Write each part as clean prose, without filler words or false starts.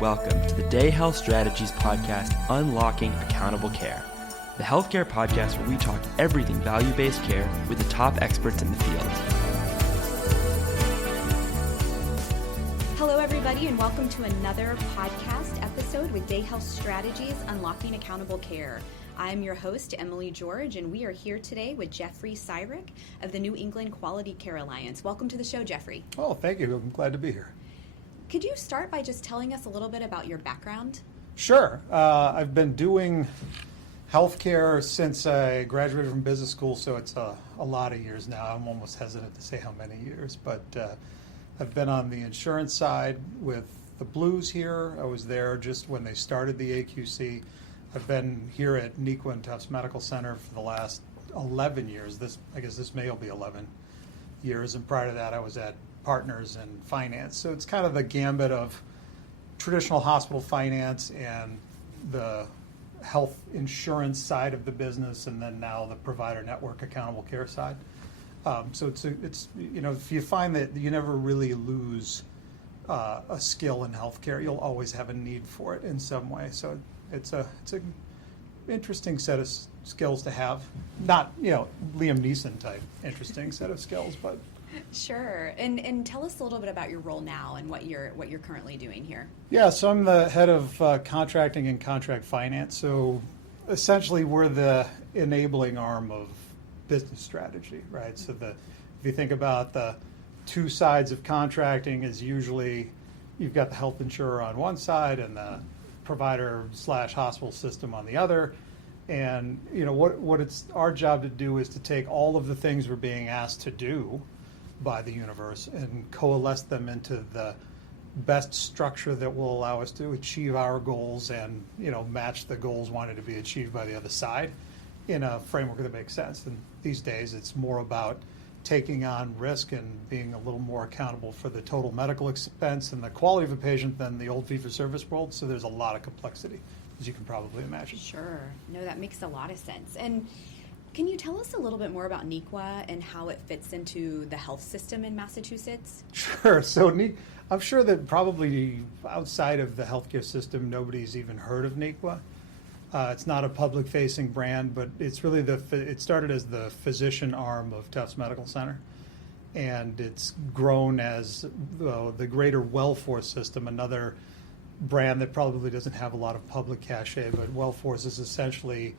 welcome to the Day Health Strategies podcast, Unlocking Accountable Care, the healthcare podcast where we talk everything value-based care with the top experts in the field. Hello, everybody, and welcome to another podcast episode with Day Health Strategies, Unlocking Accountable Care. I'm your host, Emily George, and we are here today with JD Syrek of the New England Quality Care Alliance. Welcome to the show, Jeffrey. Oh, thank you. I'm glad to be here. Could you start by just telling us a little bit about your background? Sure. I've been doing healthcare since I graduated from business school, so it's a lot of years now. I'm almost hesitant to say how many years, but I've been on the insurance side with the Blues here. I was there just when they started the AQC. I've been here at Niqua and Tufts Medical Center for the last 11 years. I guess this May will be 11 years, and prior to that I was at Partners in Finance. So it's kind of the gambit of traditional hospital finance and the health insurance side of the business, and then now the provider network accountable care side. So it's if you find that you never really lose a skill in healthcare, you'll always have a need for it in some way. So it's an interesting set of skills to have. Not Liam Neeson type interesting set of skills, but. Sure. And tell us a little bit about your role now and what you're currently doing here. Yeah, so I'm the head of contracting and contract finance. So essentially we're the enabling arm of business strategy, right? So if you think about the two sides of contracting, is usually you've got the health insurer on one side and the provider/hospital system on the other. And what it's our job to do is to take all of the things we're being asked to do by the universe and coalesce them into the best structure that will allow us to achieve our goals and match the goals wanted to be achieved by the other side in a framework that makes sense. And these days it's more about taking on risk and being a little more accountable for the total medical expense and the quality of a patient than the old fee-for-service world. So there's a lot of complexity, as you can probably imagine. Sure. No, that makes a lot of sense. And can you tell us a little bit more about Niqua and how it fits into the health system in Massachusetts? Sure. So I'm sure that probably outside of the healthcare system, nobody's even heard of Niqua. It's not a public-facing brand, but it's really it started as the physician arm of Tufts Medical Center, and it's grown as the greater WellForce system, another brand that probably doesn't have a lot of public cachet, but WellForce is essentially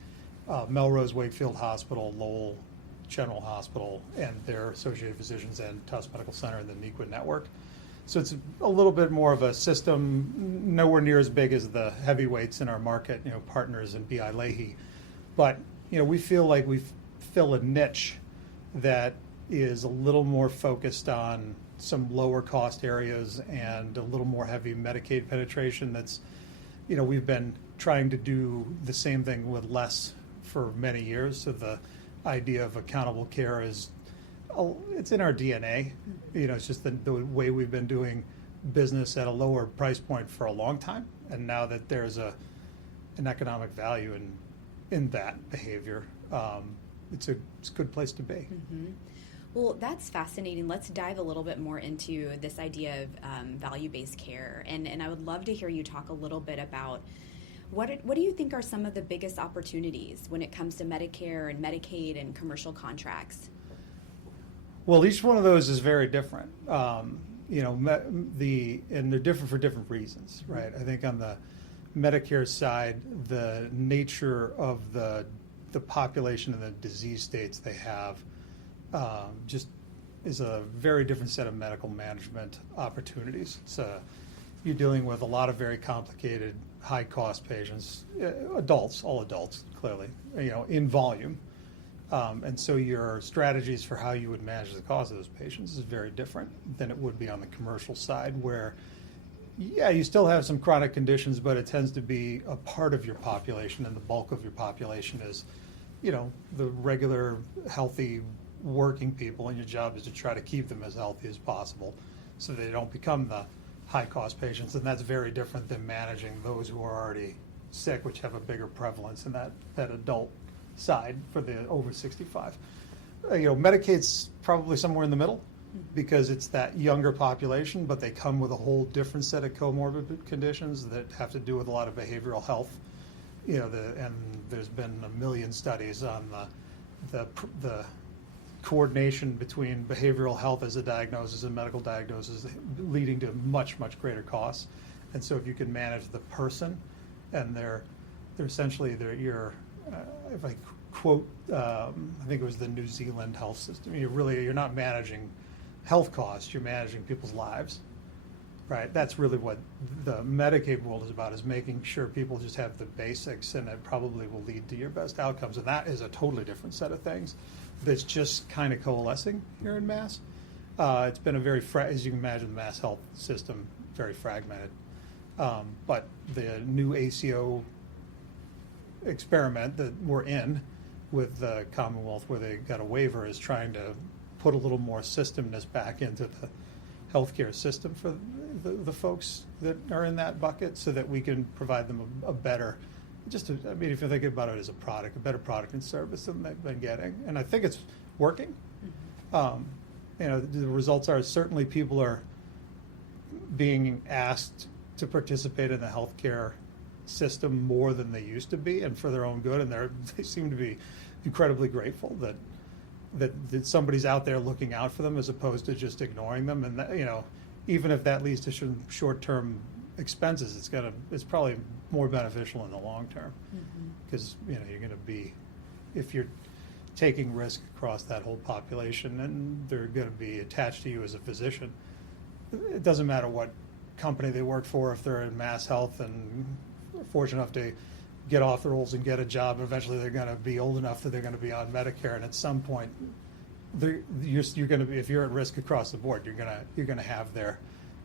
Melrose Wakefield Hospital, Lowell General Hospital, and their associated physicians, and Tufts Medical Center and the Niqua network. So it's a little bit more of a system, nowhere near as big as the heavyweights in our market, Partners and B.I. Leahy. But, we feel like we fill a niche that is a little more focused on some lower cost areas and a little more heavy Medicaid penetration. That's, we've been trying to do the same thing with less for many years. So the idea of accountable care it's in our DNA. It's just the way we've been doing business at a lower price point for a long time. And now that there's an economic value in that behavior, it's a good place to be. Mm-hmm. Well, that's fascinating. Let's dive a little bit more into this idea of value-based care. And I would love to hear you talk a little bit about what do you think are some of the biggest opportunities when it comes to Medicare and Medicaid and commercial contracts? Well, each one of those is very different, and they're different for different reasons, right? I think on the Medicare side, the nature of the population and the disease states they have just is a very different set of medical management opportunities. You're dealing with a lot of very complicated, high-cost patients, all adults, clearly, in volume. And so your strategies for how you would manage the cost of those patients is very different than it would be on the commercial side, where, you still have some chronic conditions, but it tends to be a part of your population, and the bulk of your population is, the regular, healthy, working people, and your job is to try to keep them as healthy as possible so they don't become the high-cost patients. And that's very different than managing those who are already sick, which have a bigger prevalence in that adult side for the over 65. Medicaid's probably somewhere in the middle. because it's that younger population, but they come with a whole different set of comorbid conditions that have to do with a lot of behavioral health. And there's been a million studies on the coordination between behavioral health as a diagnosis and medical diagnosis, leading to much, much greater costs. And so if you can manage the person, and they're essentially, if I quote, I think it was the New Zealand health system, you're not managing health costs, you're managing people's lives, right? That's really what the Medicaid world is about, is making sure people just have the basics, and it probably will lead to your best outcomes. And that is a totally different set of things that's just kind of coalescing here in Mass. It's been a very, as you can imagine, the Mass health system, very fragmented. But the new ACO experiment that we're in with the Commonwealth, where they got a waiver, is trying to put a little more systemness back into the healthcare system for the folks that are in that bucket, so that we can provide them a better, if you think about it as a product, a better product and service than they've been getting. And I think it's working. The results are certainly people are being asked to participate in the healthcare system more than they used to be, and for their own good, and they seem to be incredibly grateful that somebody's out there looking out for them, as opposed to just ignoring them. And even if that leads to short-term expenses, it's probably more beneficial in the long term, because you're going to be, if you're taking risk across that whole population, and they're going to be attached to you as a physician. It doesn't matter what company they work for, if they're in Mass Health and fortunate enough to get off the rolls and get a job. Eventually, they're going to be old enough that they're going to be on Medicare, and at some point, you're going to be, if you're at risk across the board, you're going to have their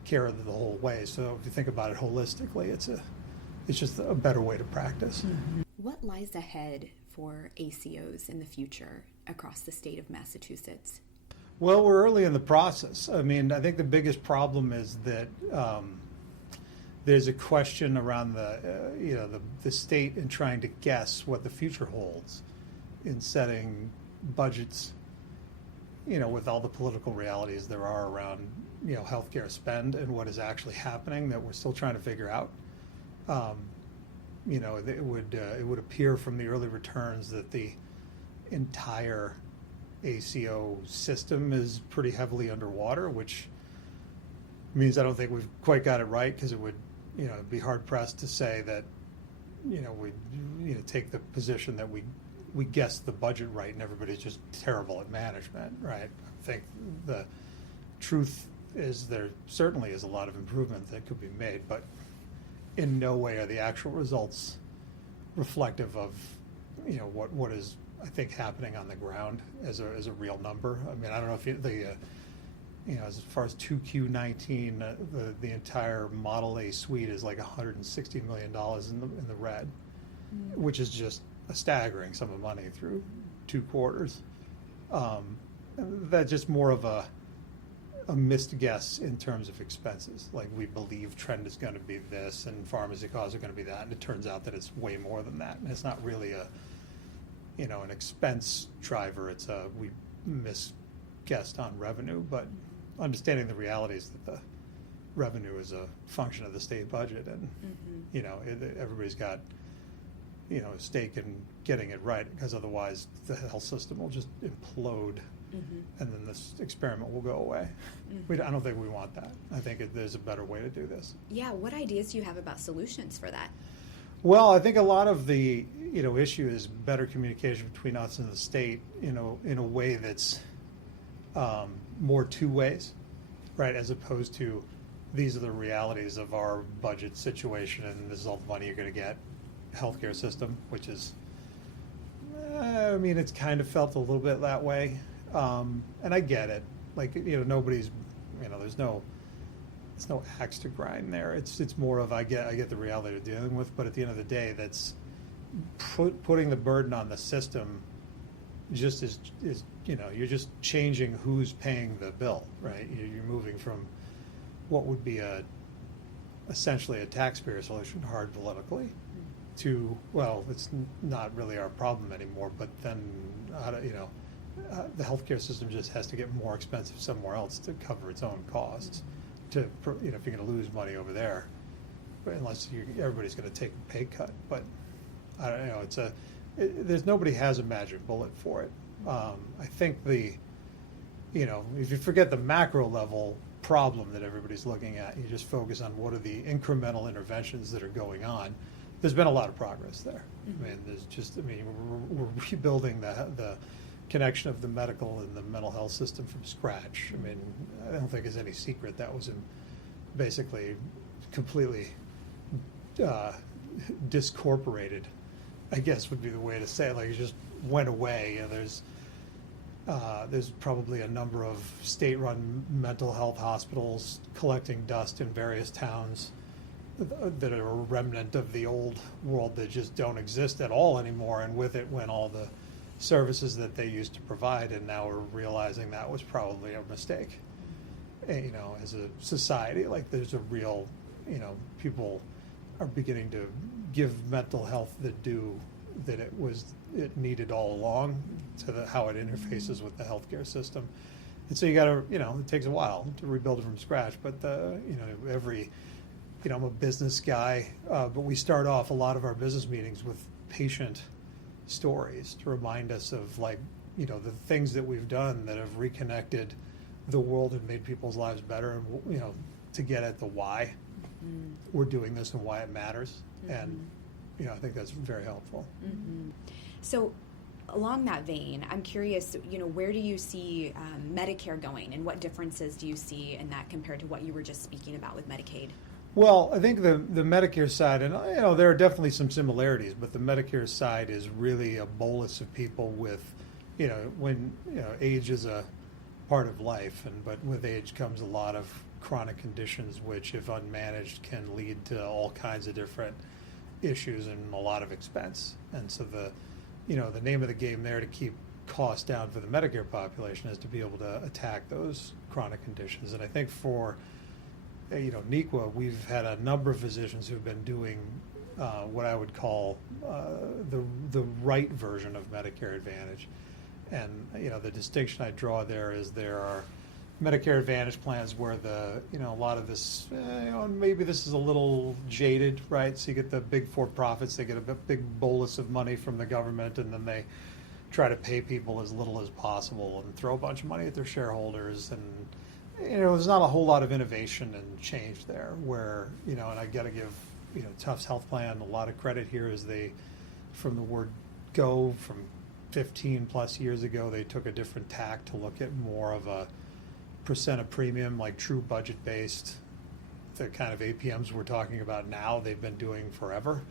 care the whole way. So if you think about it holistically, it's just a better way to practice. What lies ahead for ACOs in the future across the state of Massachusetts? Well, we're early in the process. I mean, I think the biggest problem is that there's a question around the state and trying to guess what the future holds in setting budgets, with all the political realities there are around, healthcare spend and what is actually happening that we're still trying to figure out. It would appear from the early returns that the entire ACO system is pretty heavily underwater, which means I don't think we've quite got it right, because it would, be hard pressed to say that, we take the position that we guessed the budget right and everybody's just terrible at management, right? I think the truth is there certainly is a lot of improvement that could be made, but in no way are the actual results reflective of, what is, I think, happening on the ground as a real number. I mean, I don't know if as far as 2Q19, the entire Model A suite is like $160 million in the red, which is just a staggering sum of money through 2 quarters. That's just more of a missed guess in terms of expenses. Like, we believe trend is going to be this and pharmacy costs are going to be that, and it turns out that it's way more than that. And it's not really an expense driver. It's we misguessed on revenue, but understanding the realities that the revenue is a function of the state budget, and everybody's got a stake in getting it right, because otherwise the health system will just implode, and then this experiment will go away. I don't think we want that. I think there's a better way to do this. Yeah, what ideas do you have about solutions for that? Well, I think a lot of the issue is better communication between us and the state, in a way that's more 2 ways, right? As opposed to, these are the realities of our budget situation, and this is all the money you're going to get. Healthcare system, which is, it's kind of felt a little bit that way, and I get it. Like, nobody's, there's no axe to grind there. It's more of, I get the reality of dealing with, but at the end of the day, that's putting the burden on the system. Just is you're just changing who's paying the bill, right? You're moving from what would be essentially a taxpayer solution, hard politically, to, well, it's not really our problem anymore, but then the healthcare system just has to get more expensive somewhere else to cover its own costs. If you're going to lose money over there, unless everybody's going to take a pay cut. But I don't know. There's nobody has a magic bullet for it. I think if you forget the macro level problem that everybody's looking at, you just focus on what are the incremental interventions that are going on. There's been a lot of progress there. Mm-hmm. We're rebuilding the connection of the medical and the mental health system from scratch. I don't think it's any secret that was basically completely discorporated, I guess would be the way to say it. Like, it just went away. There's probably a number of state-run mental health hospitals collecting dust in various towns that are a remnant of the old world that just don't exist at all anymore, and with it went all the services that they used to provide, and now we're realizing that was probably a mistake. As a society, like, there's a real, people are beginning to give mental health the due that it needed all along to how it interfaces with the healthcare system. And so you got to, it takes a while to rebuild it from scratch, but I'm a business guy, but we start off a lot of our business meetings with patient stories to remind us of, the things that we've done that have reconnected the world and made people's lives better, and, to get at the why we're doing this and why it matters. And, I think that's very helpful. Mm-hmm. So along that vein, I'm curious, where do you see Medicare going, and what differences do you see in that compared to what you were just speaking about with Medicaid? Well, I think the Medicare side, and there are definitely some similarities, but the Medicare side is really a bolus of people with, when age is a part of life, but with age comes a lot of chronic conditions, which, if unmanaged, can lead to all kinds of different issues and a lot of expense. And so the name of the game there to keep costs down for the Medicare population is to be able to attack those chronic conditions. And I think for Niqua, we've had a number of physicians who've been doing what I would call the right version of Medicare Advantage. And the distinction I draw there is there are Medicare Advantage plans where a lot of this, maybe this is a little jaded, right? So you get the big for-profits, they get a big bolus of money from the government, and then they try to pay people as little as possible and throw a bunch of money at their shareholders. And there's not a whole lot of innovation and change there. Where and I got to give Tufts Health Plan a lot of credit here, as they, from the word go, from 15 plus years ago, they took a different tack to look at more of a percent of premium, like true budget based, the kind of APMs we're talking about now, they've been doing forever.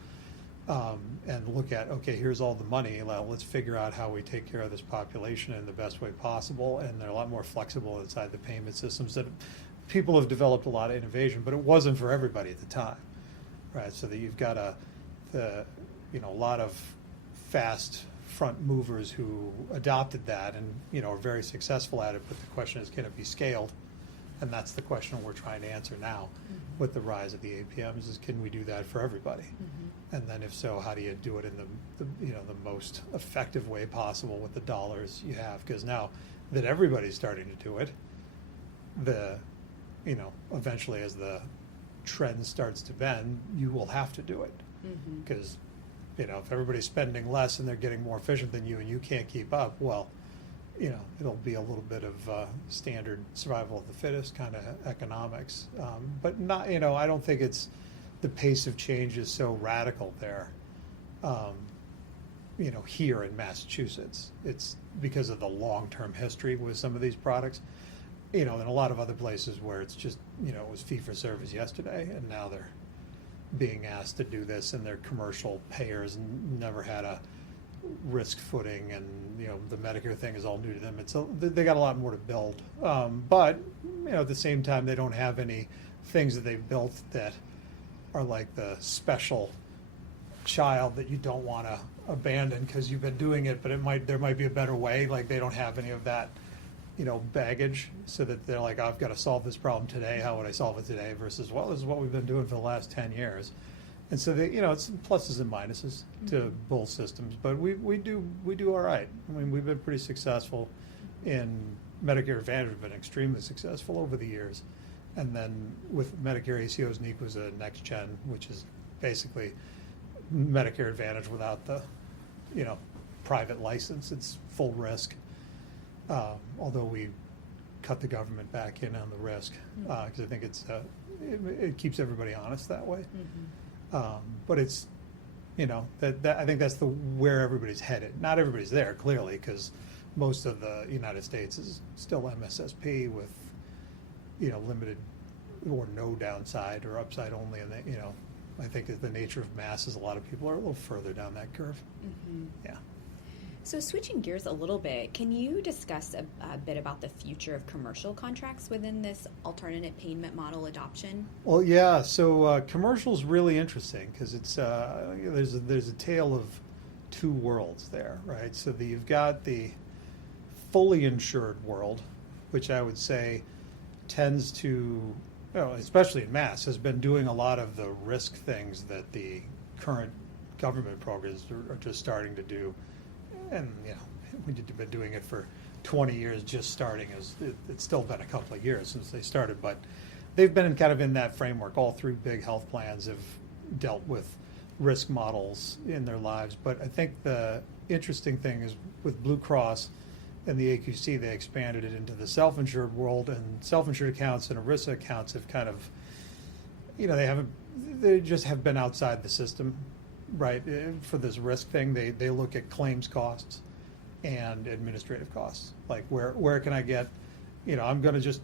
And look at, okay, here's all the money, let's figure out how we take care of this population in the best way possible. And they're a lot more flexible inside the payment systems. That people have developed a lot of innovation, but it wasn't for everybody at the time, right? So that you've got a lot of fast front movers who adopted that and are very successful at it. But the question is, can it be scaled? And that's the question we're trying to answer now with the rise of the APMs: is can we do that for everybody? And then if so, how do you do it in the most effective way possible with the dollars you have? Because now that everybody's starting to do it, eventually as the trend starts to bend, you will have to do it. Because if everybody's spending less and they're getting more efficient than you and you can't keep up, well, it'll be a little bit of standard survival of the fittest kind of economics. But not, I don't think the pace of change is so radical there, here in Massachusetts. It's because of the long-term history with some of these products, in a lot of other places where it's just, it was fee-for-service yesterday, and now they're being asked to do this, and their commercial payers never had a risk footing, and the Medicare thing is all new to them. They got a lot more to build, but at the same time, they don't have any things that they've built that are like the special child that you don't want to abandon because you've been doing it, but there might be a better way. Like, they don't have any of that baggage, so that they're like, I've got to solve this problem today. How would I solve it today? Versus, well, this is what we've been doing for the last 10 years. And so it's pluses and minuses to both systems, but we do all right. I mean, we've been pretty successful in Medicare Advantage. We've been extremely successful over the years, and then with Medicare ACOs, Niqua's a next gen, which is basically Medicare Advantage without the private license. It's full risk, although we cut the government back in on the risk because I think it keeps everybody honest that way. But it's, that I think that's where everybody's headed. Not everybody's there, clearly, because most of the United States is still MSSP with, limited or no downside or upside only. And, I think that the nature of masses, a lot of people are a little further down that curve. Yeah. So switching gears a little bit, can you discuss a bit about the future of commercial contracts within this alternate payment model adoption? Well, yeah. So commercial's really interesting because it's there's a tale of two worlds there, right? So you've got the fully insured world, which I would say tends to, especially in mass, has been doing a lot of the risk things that the current government programs are just starting to do. And we've been doing it for 20 years, just starting. It's still been a couple of years since they started, but they've been in that framework. All three big health plans have dealt with risk models in their lives. But I think the interesting thing is with Blue Cross and the AQC, they expanded it into the self-insured world, and self-insured accounts and ERISA accounts have kind of, they just have been outside the system. Right, for this risk thing, they look at claims costs and administrative costs. Like where can I get, I'm going to just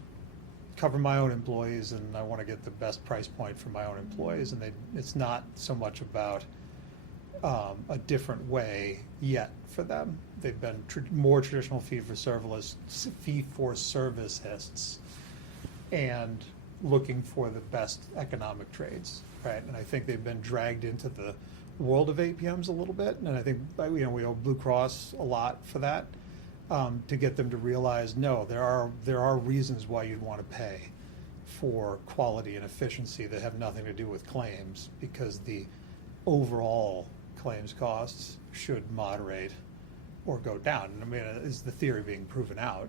cover my own employees, and I want to get the best price point for my own employees. And it's not so much about a different way yet for them. They've been more traditional fee-for-servicists and looking for the best economic trades, right? And I think they've been dragged into the world of APMs a little bit, and I think we owe Blue Cross a lot for that, to get them to realize no, there are reasons why you'd want to pay for quality and efficiency that have nothing to do with claims, because the overall claims costs should moderate or go down. I mean, is the theory being proven out?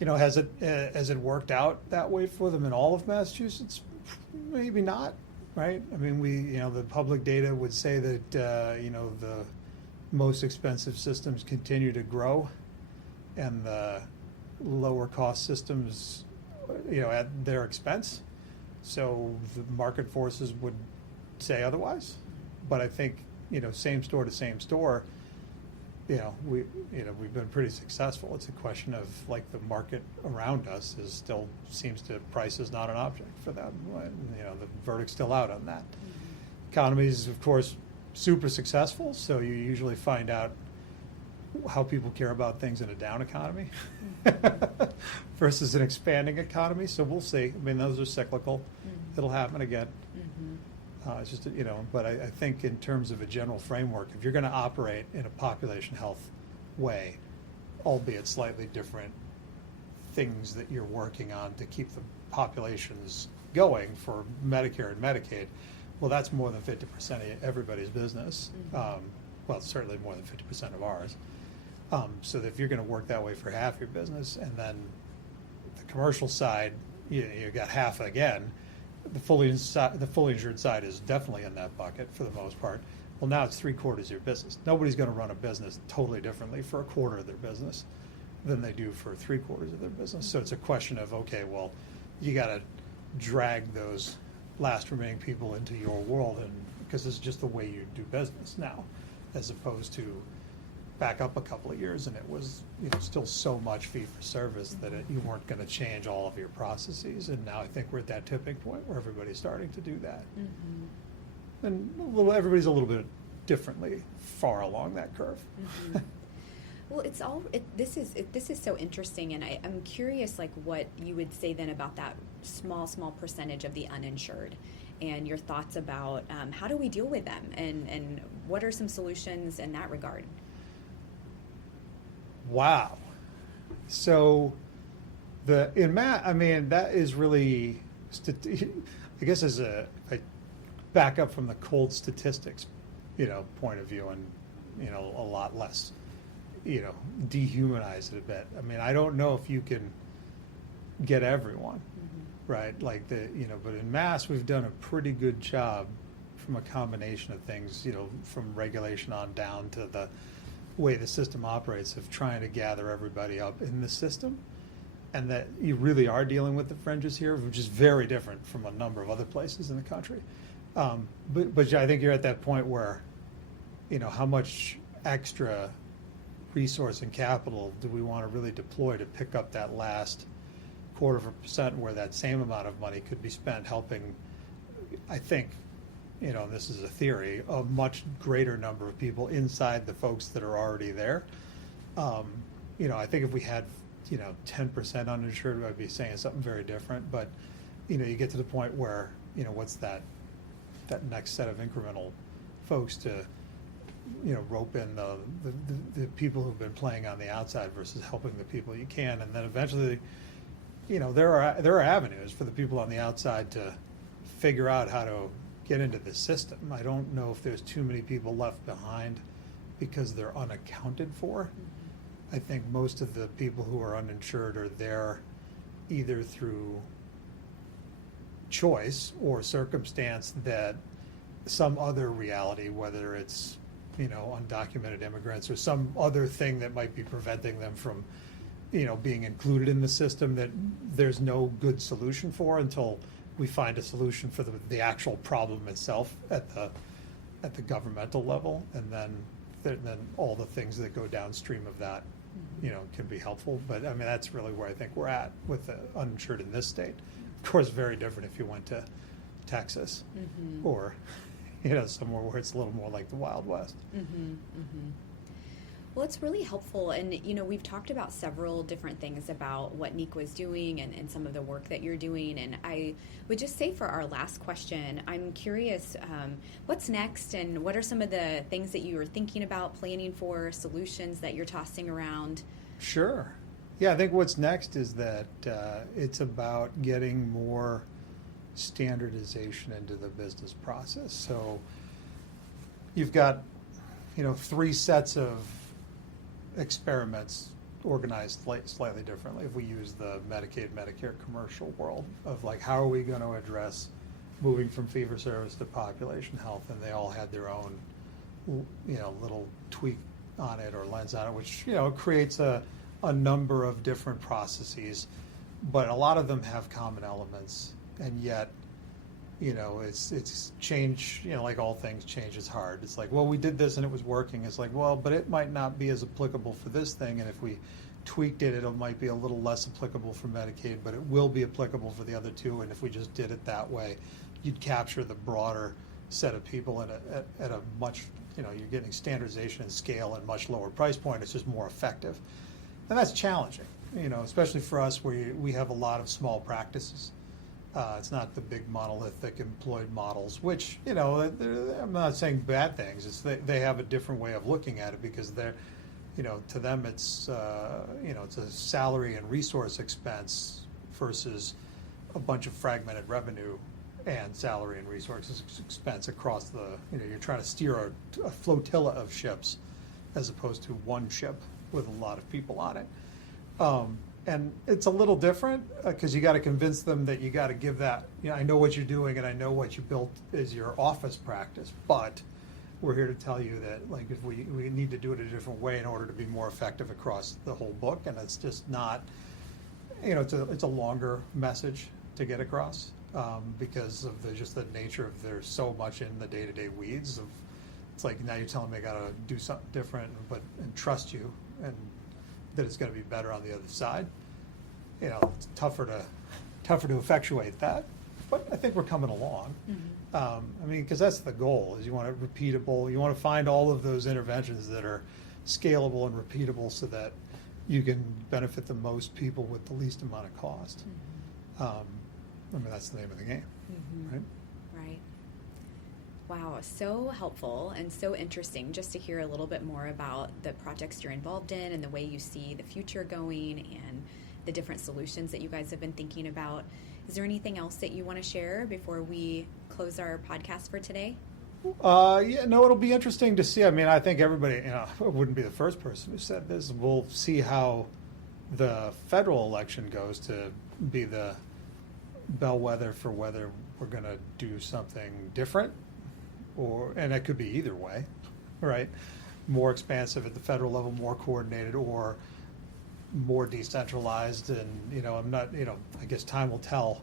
Has it worked out that way for them in all of Massachusetts? Maybe not. Right. I mean, the public data would say that, the most expensive systems continue to grow, and the lower cost systems, at their expense. So the market forces would say otherwise. But I think, same store to same store, we've been pretty successful. It's a question of, like, the market around us price is not an object for them. The verdict's still out on that. Economies, of course, super successful, so you usually find out how people care about things in a down economy versus an expanding economy. So we'll see. I mean, those are cyclical. It'll happen again. It's just, but I think in terms of a general framework, if you're going to operate in a population health way, albeit slightly different things that you're working on to keep the populations going for Medicare and Medicaid, well, that's more than 50% of everybody's business. Well, certainly more than 50% of ours. So that if you're going to work that way for half your business, and then the commercial side, you got half again. The fully insured side is definitely in that bucket for the most part. Well, now it's 3/4 of your business. Nobody's going to run a business totally differently for 1/4 of their business than they do for 3/4 of their business. So it's a question of, okay, well, you got to drag those last remaining people into your world, and because it's just the way you do business now, as opposed to back up a couple of years and it was still so much fee for service that you weren't going to change all of your processes. And now I think we're at that tipping point where everybody's starting to do that. And everybody's a little bit differently far along that curve. Well, this is so interesting, and I'm curious, like, what you would say then about that small percentage of the uninsured, and your thoughts about how do we deal with them, and what are some solutions in that regard? Wow. So that is really, I guess if I back up from the cold statistics, point of view, and a lot less, dehumanize it a bit. I mean, I don't know if you can get everyone, right? Like but in mass, we've done a pretty good job from a combination of things, from regulation on down to the way the system operates, of trying to gather everybody up in the system, and that you really are dealing with the fringes here, which is very different from a number of other places in the country. But I think you're at that point where, how much extra resource and capital do we want to really deploy to pick up that last 0.25%, where that same amount of money could be spent helping, I think, this is a theory, a much greater number of people inside the folks that are already there. I think if we had, 10% uninsured, I'd be saying something very different. But, you get to the point where, what's that next set of incremental folks to, rope in the people who've been playing on the outside versus helping the people you can. And then eventually, there are avenues for the people on the outside to figure out how to get into the system. I don't know if there's too many people left behind because they're unaccounted for. I think most of the people who are uninsured are there either through choice or circumstance that some other reality, whether it's, undocumented immigrants or some other thing that might be preventing them from, being included in the system, that there's no good solution for until we find a solution for the actual problem itself at the governmental level, and then all the things that go downstream of that, can be helpful. But I mean, that's really where I think we're at with the uninsured in this state. Of course, very different if you went to Texas or, somewhere where it's a little more like the Wild West. Well, it's really helpful, and we've talked about several different things about what Niqua is doing and some of the work that you're doing, and I would just say for our last question, I'm curious, what's next, and what are some of the things that you are thinking about, planning for, solutions that you're tossing around? Sure. Yeah, I think what's next is that it's about getting more standardization into the business process. So you've got, 3 sets of experiments organized slightly differently. If we use the Medicaid, Medicare commercial world of like, how are we going to address moving from fee-for-service to population health? And they all had their own, little tweak on it or lens on it, which, creates a number of different processes, but a lot of them have common elements, and yet, it's change, like all things, change is hard. It's like, well, we did this and it was working. It's like, well, but it might not be as applicable for this thing, and if we tweaked it, it might be a little less applicable for Medicaid, but it will be applicable for the other two, and if we just did it that way, you'd capture the broader set of people at a much, you're getting standardization and scale and much lower price point. It's just more effective. And that's challenging, especially for us where we have a lot of small practices. It's not the big monolithic employed models, which, I'm not saying bad things. It's they have a different way of looking at it because they're, to them it's, it's a salary and resource expense versus a bunch of fragmented revenue and salary and resources expense across the, you're trying to steer a flotilla of ships as opposed to one ship with a lot of people on it. And it's a little different because you got to convince them that you got to give that, I know what you're doing and I know what you built is your office practice, but we're here to tell you that like if we need to do it a different way in order to be more effective across the whole book, and it's just not, it's a longer message to get across because of just the nature of there's so much in the day-to-day weeds of, it's like now you're telling me I got to do something different and trust you and that it's going to be better on the other side. It's tougher to effectuate that, but I think we're coming along. Because that's the goal, is you want it repeatable. You want to find all of those interventions that are scalable and repeatable so that you can benefit the most people with the least amount of cost. That's the name of the game, right? Right. Wow, so helpful and so interesting just to hear a little bit more about the projects you're involved in and the way you see the future going and the different solutions that you guys have been thinking about. Is there anything else that you want to share before we close our podcast for today? It'll be interesting to see. I mean, I think everybody, wouldn't be the first person who said this. We'll see how the federal election goes to be the bellwether for whether we're going to do something different, and it could be either way, right? More expansive at the federal level, more coordinated, or more decentralized. And, I'm not, I guess time will tell,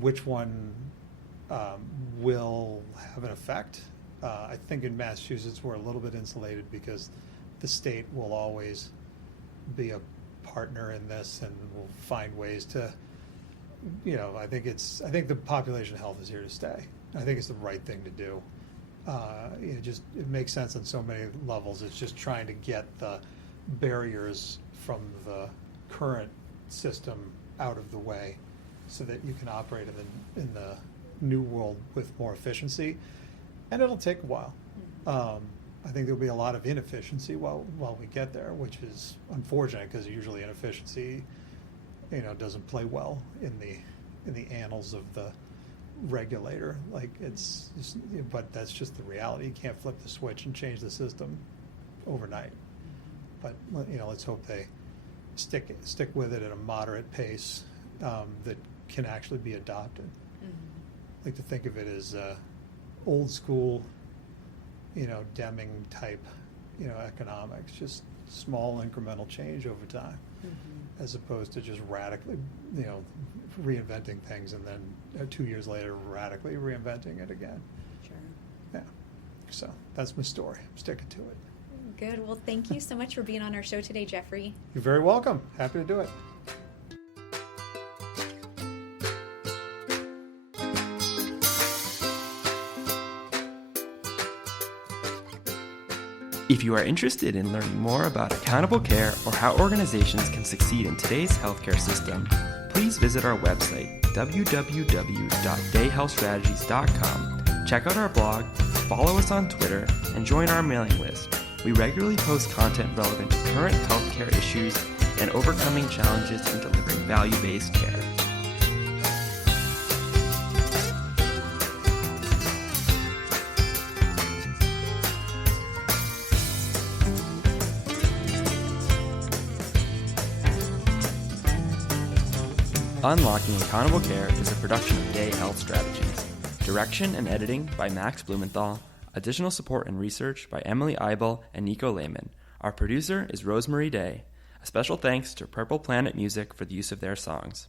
which one will have an effect. I think in Massachusetts we're a little bit insulated because the state will always be a partner in this and will find ways to, I think the population health is here to stay. I think it's the right thing to do. It makes sense on so many levels. It's just trying to get the barriers from the current system out of the way so that you can operate in the new world with more efficiency, and it'll take a while. I think there'll be a lot of inefficiency while we get there, which is unfortunate because usually inefficiency, doesn't play well in the annals of the regulator. Like but that's just the reality. You can't flip the switch and change the system overnight. But let's hope they stick with it at a moderate pace that can actually be adopted. I like to think of it as old school, Deming type, economics, just small incremental change over time, as opposed to just radically, reinventing things and then 2 years later radically reinventing it again. Sure. Yeah. So that's my story. I'm sticking to it. Good. Well, thank you so much for being on our show today, Jeffrey. You're very welcome. Happy to do it. If you are interested in learning more about accountable care or how organizations can succeed in today's healthcare system, please visit our website, www.dayhealthstrategies.com. Check out our blog, follow us on Twitter, and join our mailing list. We regularly post content relevant to current healthcare issues and overcoming challenges in delivering value-based care. Unlocking Accountable Care is a production of Day Health Strategies. Direction and editing by Max Blumenthal. Additional support and research by Emily Eibel and Nico Lehman. Our producer is Rosemarie Day. A special thanks to Purple Planet Music for the use of their songs.